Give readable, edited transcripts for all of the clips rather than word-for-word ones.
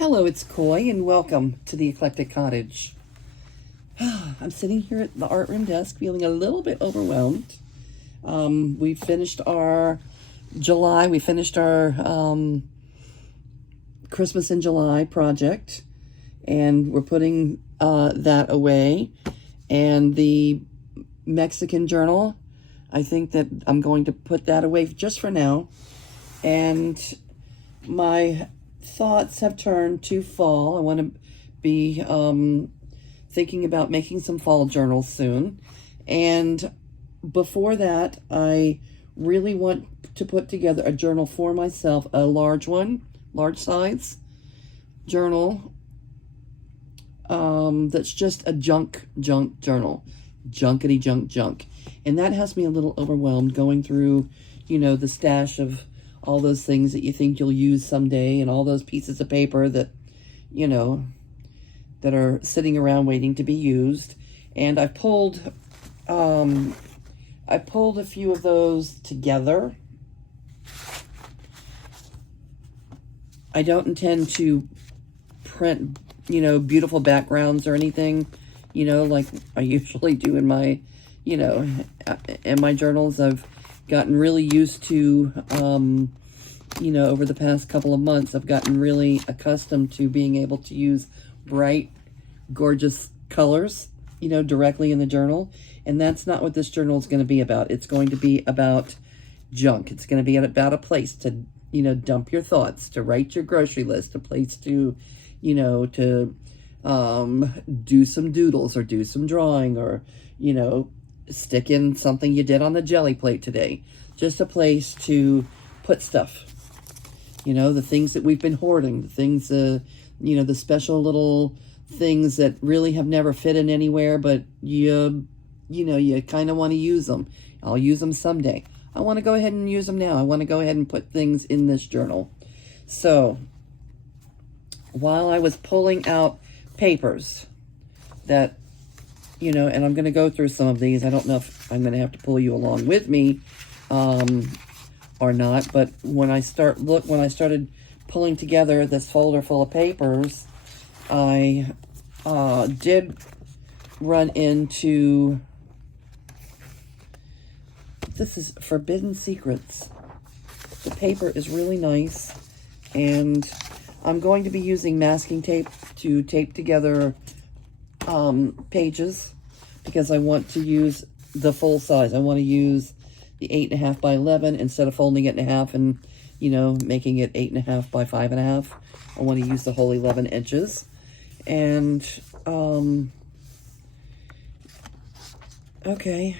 Hello, it's Coy, and welcome to the Eclectic Cottage. I'm sitting here at the art room desk feeling a little bit overwhelmed. We finished our July, we finished our Christmas in July project, and we're putting that away. And the Mexican journal, I think that I'm going to put that away just for now. And my thoughts have turned to fall. I want to be thinking about making some fall journals soon. And before that, I really want to put together a journal for myself, a large one, large size journal that's just a junk journal. Junkity junk. And that has me a little overwhelmed going through, the stash of all those things that you think you'll use someday and all those pieces of paper that, that are sitting around waiting to be used. And I pulled a few of those together. I don't intend to print, beautiful backgrounds or anything, like I usually do in my, in my journals. I've gotten really used to, over the past couple of months, I've gotten really accustomed to being able to use bright, gorgeous colors, directly in the journal. And that's not what this journal is going to be about. It's going to be about junk. It's going to be about a place to, dump your thoughts, to write your grocery list, a place to, to do some doodles or do some drawing or, stick in something you did on the jelly plate today. Just a place to put stuff. The things that we've been hoarding, the things, the special little things that really have never fit in anywhere, but you kind of want to use them. I'll use them someday. I want to go ahead and use them now. I want to go ahead and put things in this journal. So, while I was pulling out papers that, and I'm going to go through some of these. I don't know if I'm going to have to pull you along with me or not. But when I started pulling together this folder full of papers, I did run into, this is Forbidden Secrets. The paper is really nice, and I'm going to be using masking tape to tape together pages, because I want to use the full size. I want to use the 8.5 by 11 instead of folding it in half and, making it 8.5 by 5.5. I want to use the whole 11 inches. And, okay.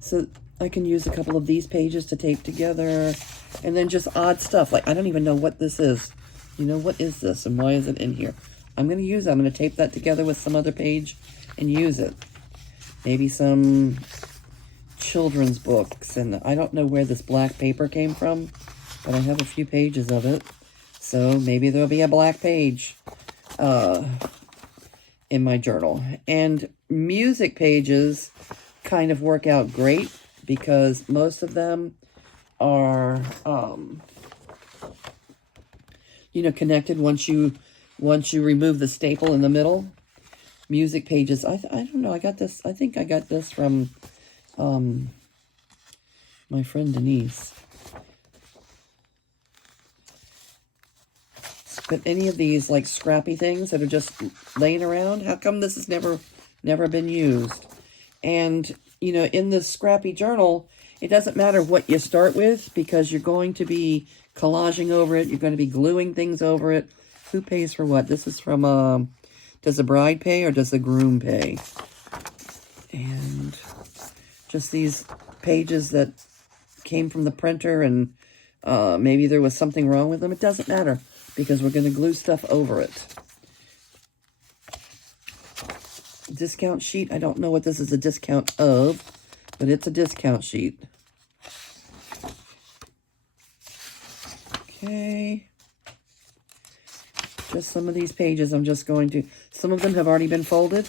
So I can use a couple of these pages to tape together, and then just odd stuff. Like, I don't even know what this is. What is this and why is it in here? I'm going to tape that together with some other page and use it. Maybe some children's books. And I don't know where this black paper came from, but I have a few pages of it. So maybe there'll be a black page in my journal. And music pages kind of work out great because most of them are, connected once you remove the staple in the middle. Music pages, I don't know, I think I got this from my friend Denise. But any of these like scrappy things that are just laying around, how come this has never been used? And in this scrappy journal, it doesn't matter what you start with, because you're going to be collaging over it, you're going to be gluing things over it. Who pays for what? This is from, does the bride pay or does the groom pay? And just these pages that came from the printer, and maybe there was something wrong with them. It doesn't matter, because we're going to glue stuff over it. Discount sheet. I don't know what this is a discount of, but it's a discount sheet. Okay. Just some of these pages some of them have already been folded.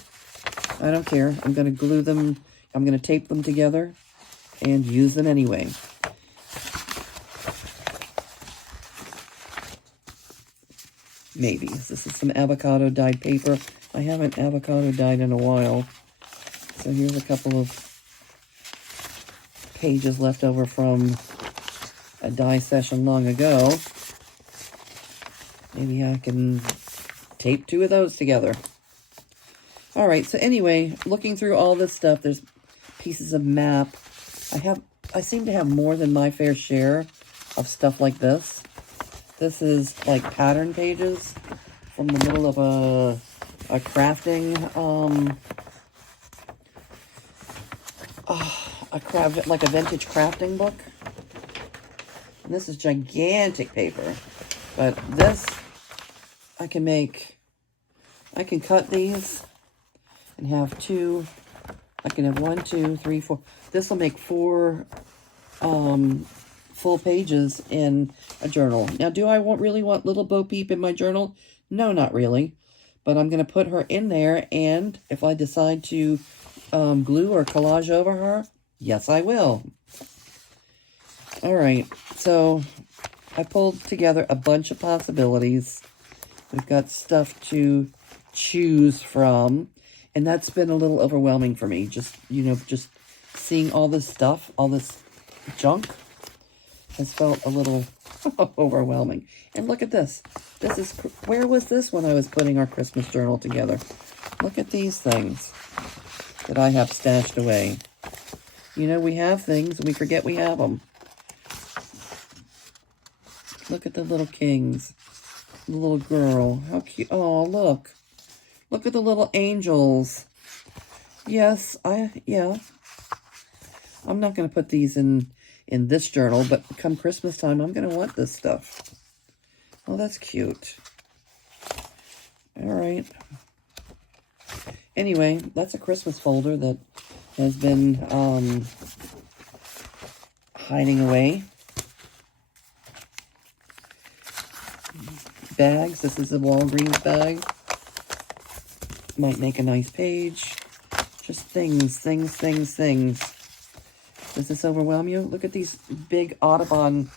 I don't care. I'm going to glue them. I'm going to tape them together and use them anyway. maybe. This is some avocado dyed paper. I haven't avocado dyed in a while. So here's a couple of pages left over from a dye session long ago. Maybe I can tape 2 of those together. All right, so anyway, looking through all this stuff, there's pieces of map. I seem to have more than my fair share of stuff like this. This is like pattern pages from the middle of a crafting, like a vintage crafting book. And this is gigantic paper, but this I can cut these and have 2. I can have 1, 2, 3, 4. This will make 4 full pages in a journal. Now, do I really want little Bo Peep in my journal? No, not really. But I'm going to put her in there, and if I decide to glue or collage over her, yes, I will. All right, so I pulled together a bunch of possibilities. We've got stuff to choose from, and that's been a little overwhelming for me. Just seeing all this stuff, all this junk, has felt a little overwhelming. And look at this. Where was this when I was putting our Christmas journal together? Look at these things that I have stashed away. You know, we have things and we forget we have them. Look at the little kings. The little girl. How cute. Oh, look. Look at the little angels. Yes, yeah. I'm not going to put these in this journal, but come Christmas time, I'm going to want this stuff. Oh, that's cute. All right. Anyway, that's a Christmas folder that has been hiding away. Bags. This is a Walgreens bag. Might make a nice page. Just things. Does this overwhelm you? Look at these big Audubon,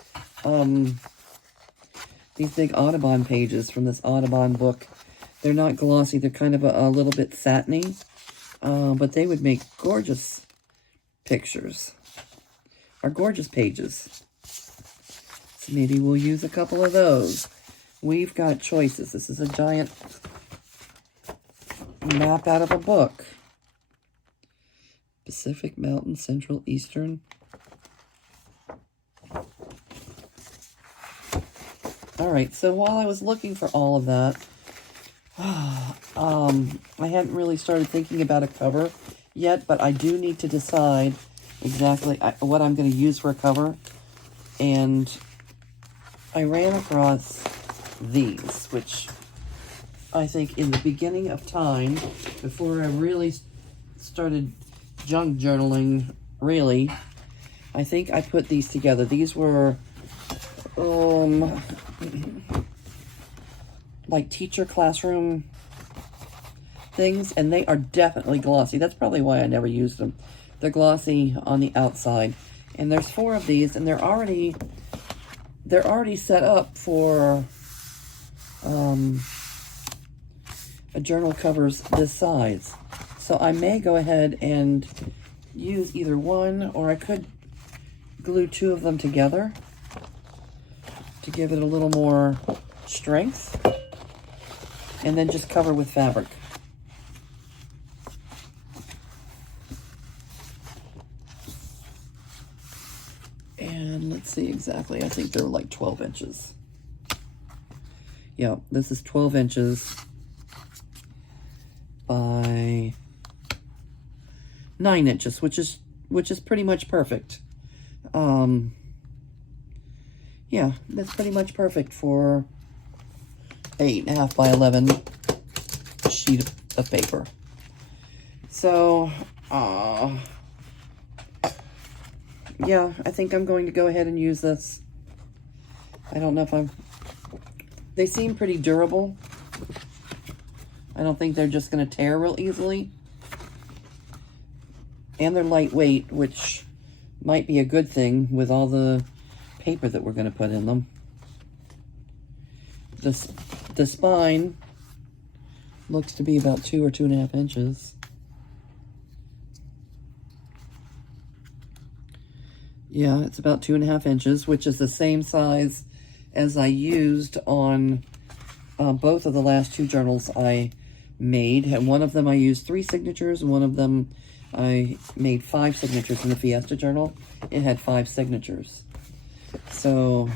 pages from this Audubon book. They're not glossy. They're kind of a little bit satiny, but they would make gorgeous pictures, or gorgeous pages. So maybe we'll use a couple of those. We've got choices. This is a giant map out of a book. Pacific, Mountain, Central, Eastern. All right, so while I was looking for all of that, I hadn't really started thinking about a cover yet, but I do need to decide exactly what I'm going to use for a cover. And I ran across these, which I think in the beginning of time, before I really started junk journaling, really, I think I put these together. These were like teacher classroom things, and they are definitely glossy. That's probably why I never used them. They're glossy on the outside, and there's 4 of these, and they're already set up for a journal covers this size. So I may go ahead and use either one, or I could glue 2 of them together to give it a little more strength, and then just cover with fabric. And let's see exactly. I think they're like 12 inches. Yeah, this is 12 inches by 9 inches, which is pretty much perfect. Yeah, that's pretty much perfect for 8.5 by 11 sheet of paper. So, yeah, I think I'm going to go ahead and use this. I don't know if they seem pretty durable. I don't think they're just going to tear real easily. And they're lightweight, which might be a good thing with all the paper that we're going to put in them. the spine looks to be about 2 or 2.5 inches. Yeah, it's about 2.5 inches, which is the same size as I used on both of the last 2 journals I made. And one of them I used 3 signatures, and one of them I made 5 signatures. In the Fiesta journal, it had 5 signatures. So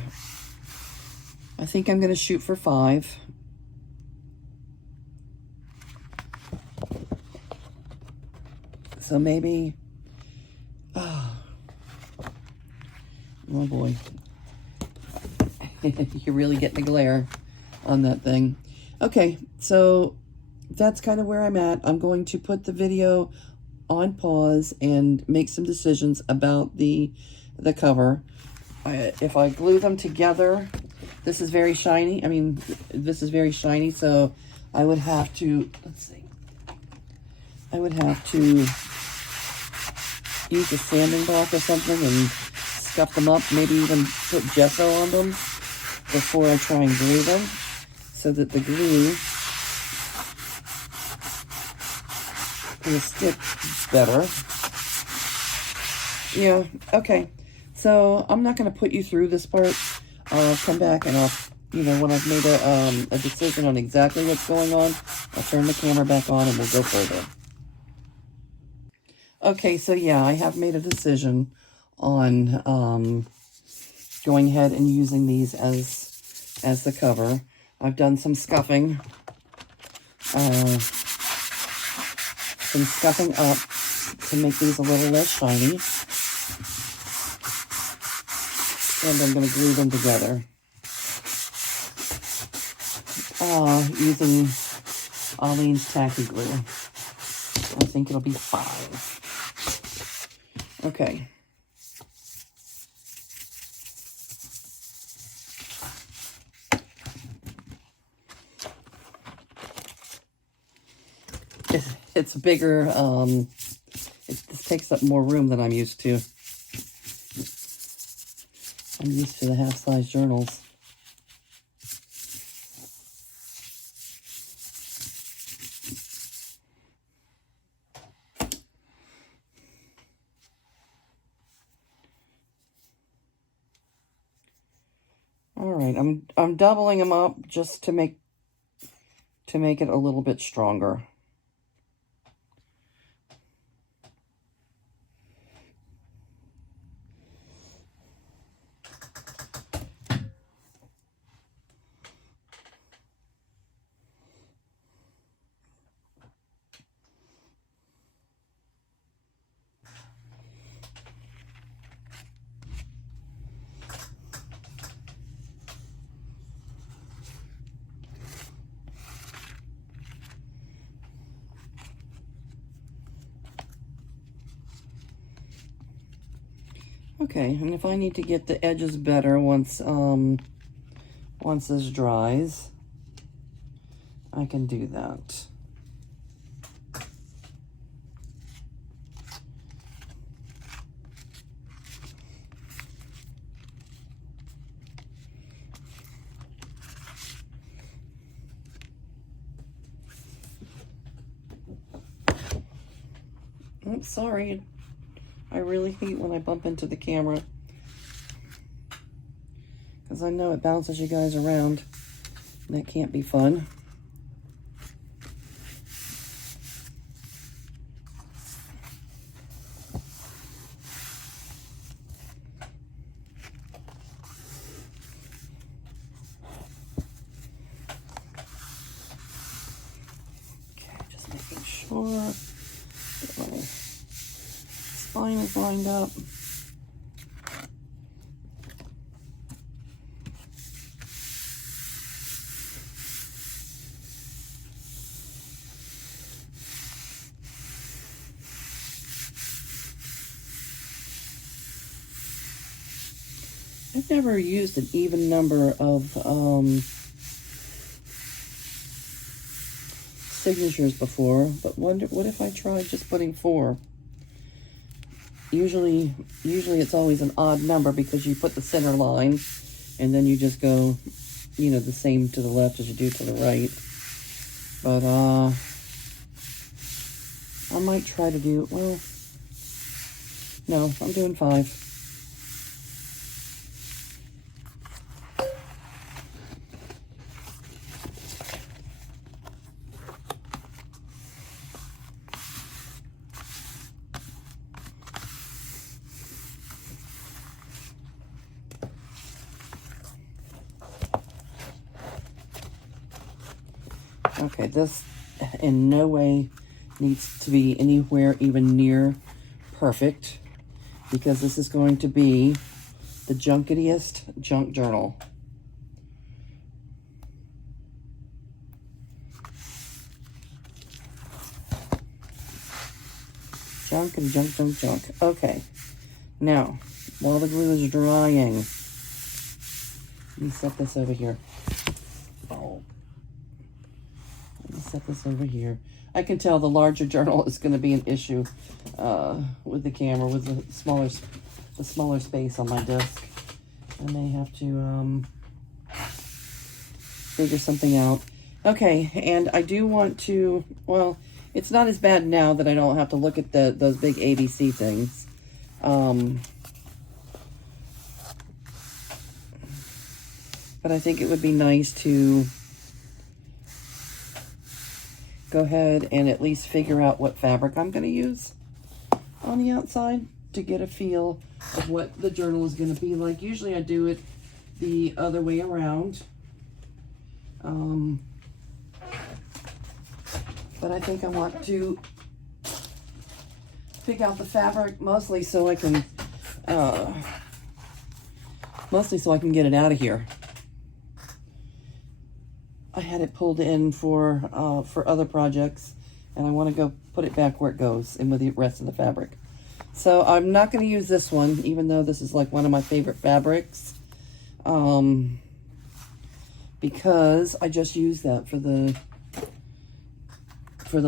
I think I'm going to shoot for 5. So maybe, oh boy, you're really getting a glare on that thing. Okay, so that's kind of where I'm at. I'm going to put the video on pause and make some decisions about the cover. If I glue them together, this is very shiny. I mean, this is very shiny, so I would have to, let's see, I would have to use a sanding block or something and scuff them up, maybe even put gesso on them before I try and glue them, so that the glue will stick better. Yeah, okay. So I'm not going to put you through this part. I'll come back and I'll, you know, when I've made a decision on exactly what's going on, I'll turn the camera back on and we'll go further. Okay, so yeah, I have made a decision on going ahead and using these as the cover. I've done some scuffing. Some scuffing up to make these a little less shiny. And I'm going to glue them together. Using Aleene's Tacky Glue. I think it'll be fine. Okay. It's bigger. This takes up more room than I'm used to. I'm used to the half-size journals. All right, I'm doubling them up just to make it a little bit stronger. Okay, and if I need to get the edges better once this dries, I can do that. Oh, sorry. I really hate when I bump into the camera, because I know it bounces you guys around, and that can't be fun. Okay, just making sure that my spine is lined up. I've never used an even number of signatures before, but what if I tried just putting 4? Usually it's always an odd number because you put the center line and then you just go you know, the same to the left as you do to the right. But, I might try to do, well, no, I'm doing 5. Okay, this in no way needs to be anywhere even near perfect, because this is going to be the junketiest junk journal. Junkity, junk. Okay, now, while the glue is drying, let me set this over here. Oh. Let me set this over here. I can tell the larger journal is going to be an issue with the camera, with the smaller space on my desk. I may have to figure something out. Okay, and I do want to, well, it's not as bad now that I don't have to look at those big ABC things. But I think it would be nice to go ahead and at least figure out what fabric I'm going to use on the outside to get a feel of what the journal is going to be like. Usually I do it the other way around. But I think I want to pick out the fabric mostly so I can get it out of here. I had it pulled in for other projects, and I want to go put it back where it goes and with the rest of the fabric. So I'm not going to use this one, even though this is like one of my favorite fabrics, because I just used that for the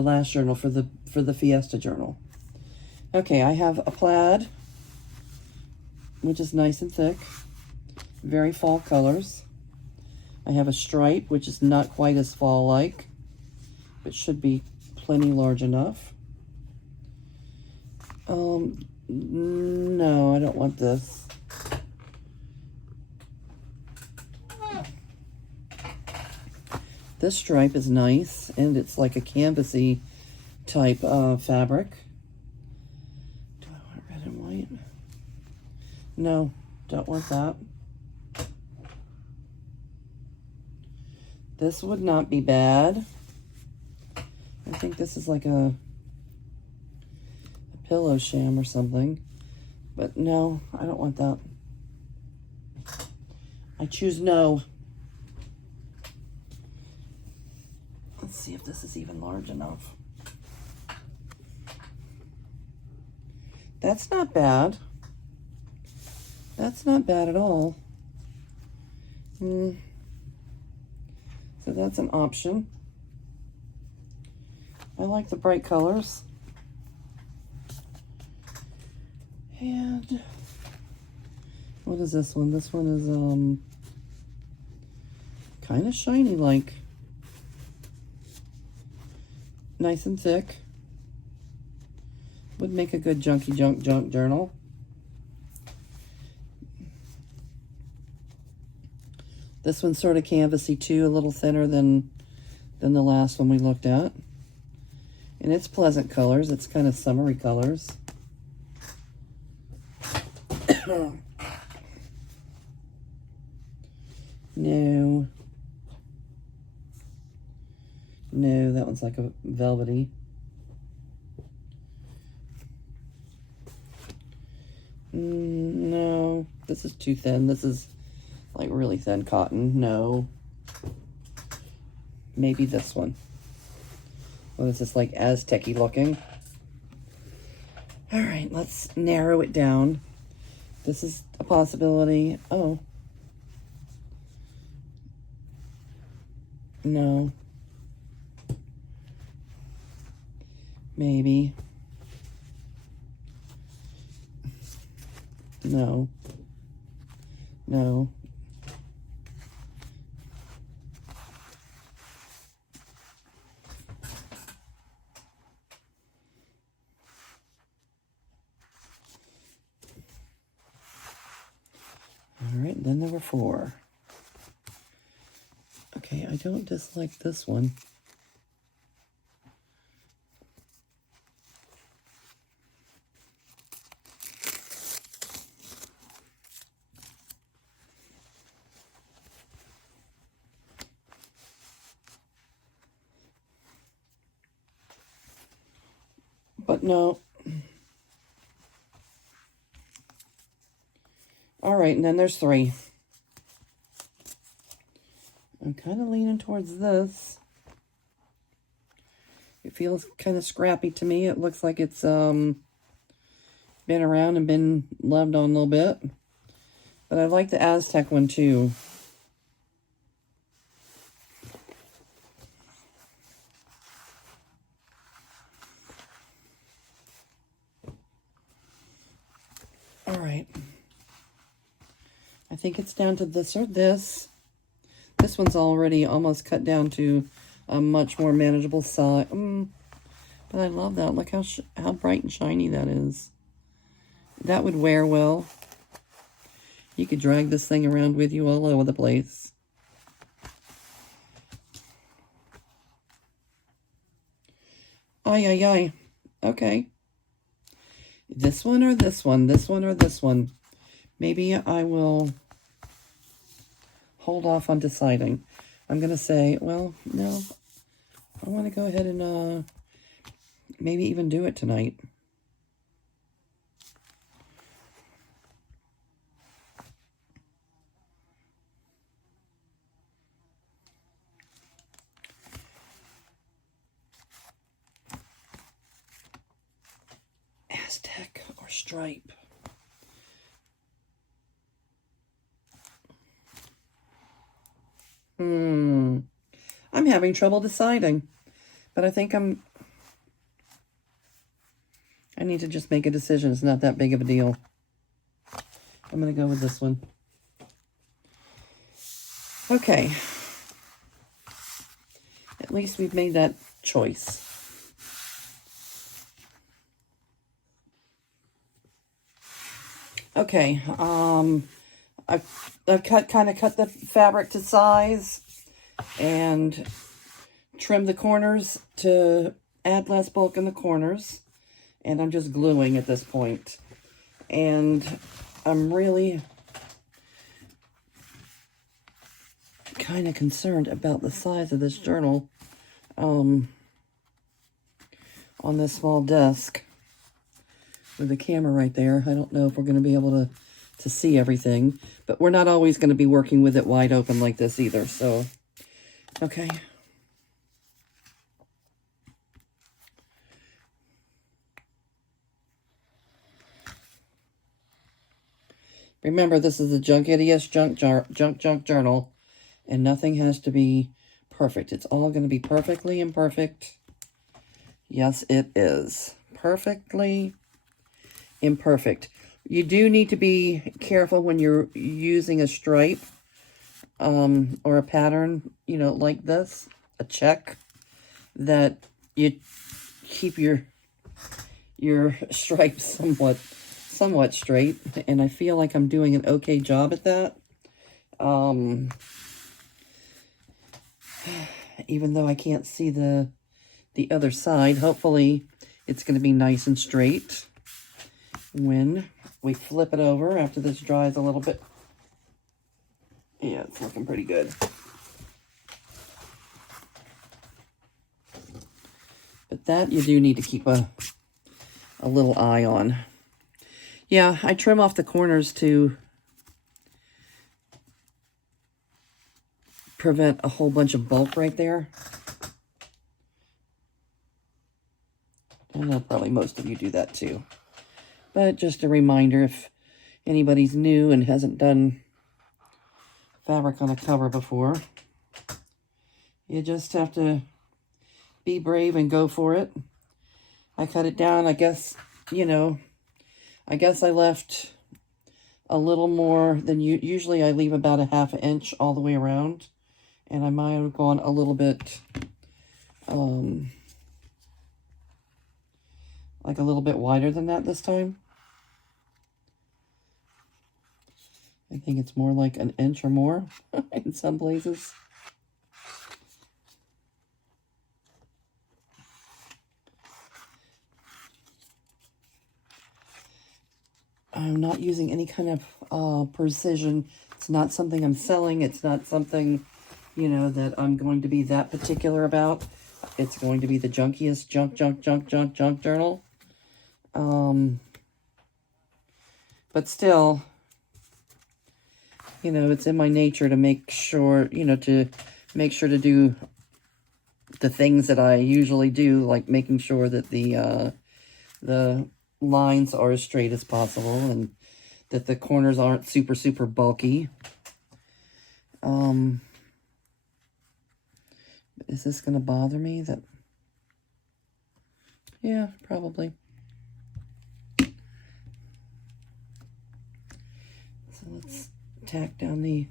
last journal, for the Fiesta journal. Okay, I have a plaid, which is nice and thick, very fall colors. I have a stripe, which is not quite as fall-like, but should be plenty large enough. No, I don't want this. This stripe is nice, and it's like a canvasy type of fabric. Do I want red and white? No, don't want that. This would not be bad. I think this is like a pillow sham or something. But no, I don't want that. I choose no. Let's see if this is even large enough. That's not bad. That's not bad at all. So that's an option. I like the bright colors. And what is this one? This one is kind of shiny, like nice and thick. Would make a good junky junk journal. This one's sort of canvasy too, a little thinner than the last one we looked at. And it's pleasant colors. It's kind of summery colors. No. No, that one's like a velvety. No, this is too thin. This is like really thin cotton. No. Maybe this one. What is this, like Aztec-y looking? All right, let's narrow it down. This is a possibility. Oh. No. Maybe. No. No. right, then there were 4. Okay, I don't dislike this one. But no. All right, and then there's 3. I'm kind of leaning towards this. It feels kind of scrappy to me. It looks like it's been around and been loved on a little bit. But I like the Aztec one too. All right. I think it's down to this or this. This one's already almost cut down to a much more manageable size. But I love that. Look how bright and shiny that is. That would wear well. You could drag this thing around with you all over the place. Ay, ay, ay. Okay. This one or this one? This one or this one? Maybe I will hold off on deciding. I'm going to say, well, no. I want to go ahead and maybe even do it tonight. Aztec or stripe? I'm having trouble deciding, but I think I need to just make a decision. It's not that big of a deal. I'm going to go with this one. Okay. At least we've made that choice. Okay, I've kind of cut the fabric to size and trimmed the corners to add less bulk in the corners. And I'm just gluing at this point. And I'm really kind of concerned about the size of this journal on this small desk. With the camera right there. I don't know if we're going to be able to see everything, but we're not always going to be working with it wide open like this either, so, okay. Remember, this is a Junkity junk journal, and nothing has to be perfect. It's all going to be perfectly imperfect. Yes, it is. Perfectly imperfect. You do need to be careful when you're using a stripe or a pattern, you know, like this, a check, that you keep your stripes somewhat straight, and I feel like I'm doing an okay job at that. Even though I can't see the other side, hopefully it's going to be nice and straight when we flip it over after this dries a little bit. Yeah, it's looking pretty good. But that you do need to keep a little eye on. Yeah, I trim off the corners to prevent a whole bunch of bulk right there. And probably most of you do that too. But just a reminder, if anybody's new and hasn't done fabric on a cover before, you just have to be brave and go for it. I cut it down, I guess, you know, I guess I left a little more than usually I leave about a ½ inch all the way around. And I might have gone a little bit, like a little bit wider than that this time. I think it's more like an inch or more in some places. I'm not using any kind of precision. It's not something I'm selling. It's not something, you know, that I'm going to be that particular about. It's going to be the junkiest junk journal. But still, you know, it's in my nature to make sure, you know, to make sure to do the things that I usually do, like making sure that the lines are as straight as possible and that the corners aren't super bulky. Is this going to bother me? Yeah, probably. So let's tack down the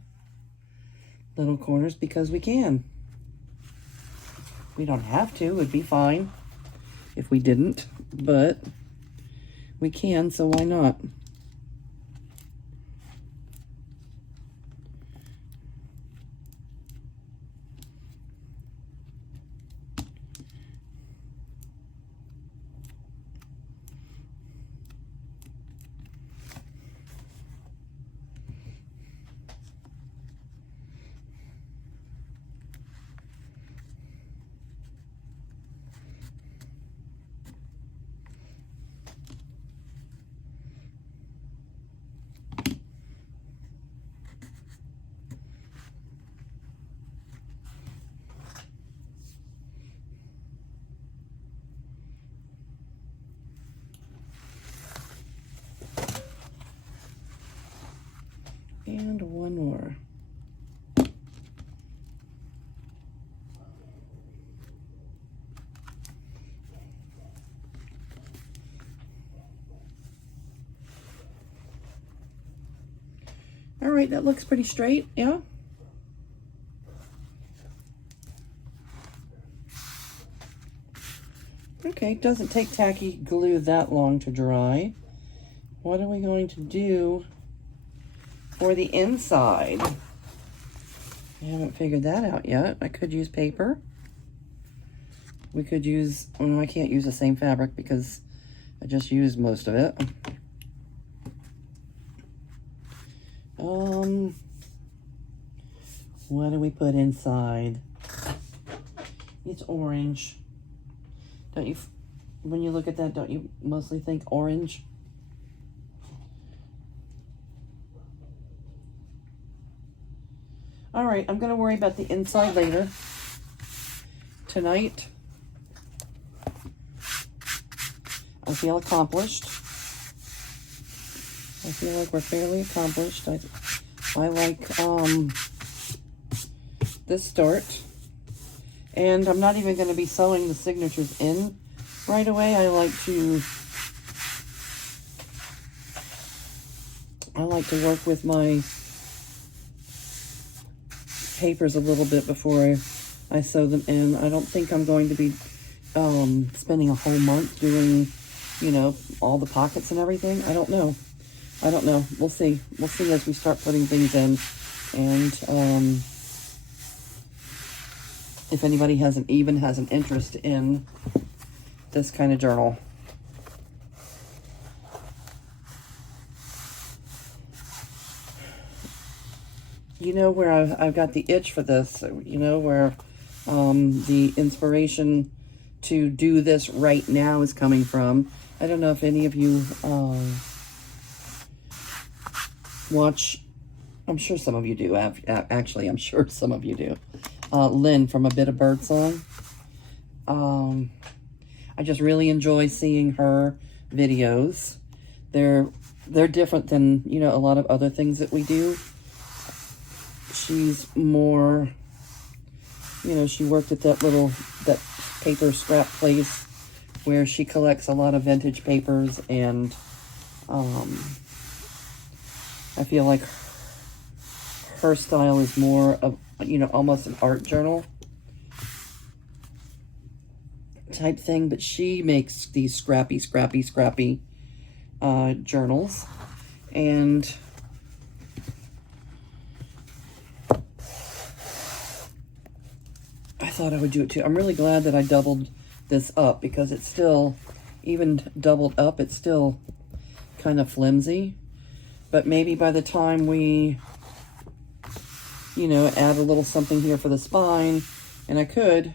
little corners because we can. We don't have to. It would be fine if we didn't, but we can, so why not? And one more. All right, that looks pretty straight, yeah? Okay, it doesn't take tacky glue that long to dry. What are we going to do for the inside? I haven't figured that out yet. I could use paper. We could use, well, I can't use the same fabric because I just used most of it. What do we put inside? It's orange. Don't you, when you look at that, don't you mostly think orange? All right, I'm going to worry about the inside later. Tonight, I feel accomplished. I feel like we're fairly accomplished. I like this start. And I'm not even going to be sewing the signatures in right away. I like to work with my papers a little bit before I sew them in. I don't think I'm going to be spending a whole month doing, you know, all the pockets and everything. I don't know. We'll see. We'll see as we start putting things in. And if anybody has an interest in this kind of journal. You know where I've got the itch for this, you know, where the inspiration to do this right now is coming from. I don't know if any of you watch, I'm sure some of you do, actually, I'm sure some of you do. Lynn from A Bit of Birdsong. I just really enjoy seeing her videos. They're different than, you know, a lot of other things that we do. She's more, you know, she worked at that paper scrap place where she collects a lot of vintage papers, and I feel like her style is more of, you know, almost an art journal type thing, but she makes these scrappy journals, and thought I would do it too. I'm really glad that I doubled this up, because it's still, even doubled up, it's still kind of flimsy. But maybe by the time we, you know, add a little something here for the spine, and I could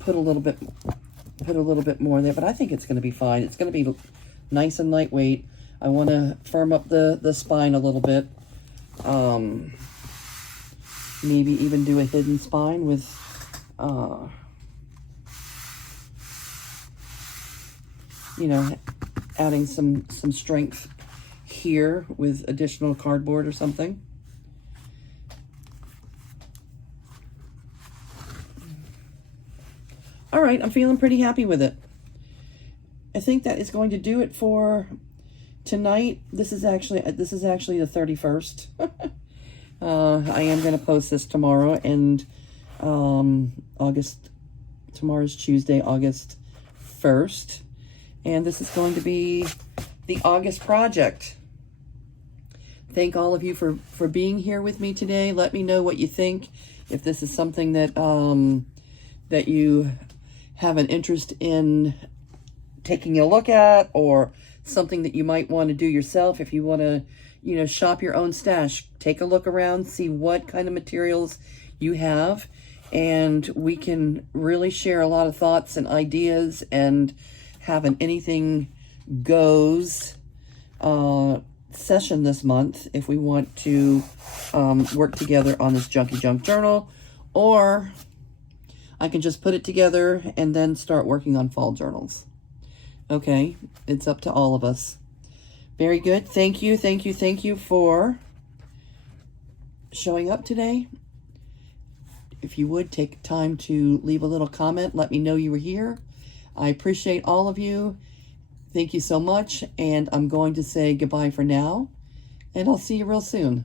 put a little bit more there, but I think it's going to be fine. It's going to be nice and lightweight. I want to firm up the spine a little bit. Maybe even do a hidden spine with you know, adding some strength here with additional cardboard or something. All right, I'm feeling pretty happy with it. I think that is going to do it for tonight. This is actually the 31st. I am going to post this tomorrow, and tomorrow's Tuesday, August 1st. And this is going to be the August project. Thank all of you for being here with me today. Let me know what you think. If this is something that that you have an interest in taking a look at, or something that you might want to do yourself. If you want to, you know, shop your own stash, take a look around, see what kind of materials you have, and we can really share a lot of thoughts and ideas and have an anything goes session this month if we want to work together on this Junky Junk journal, or I can just put it together and then start working on fall journals. Okay, it's up to all of us. Very good. Thank you for showing up today. If you would, take time to leave a little comment. Let me know you were here. I appreciate all of you. Thank you so much. And I'm going to say goodbye for now. And I'll see you real soon.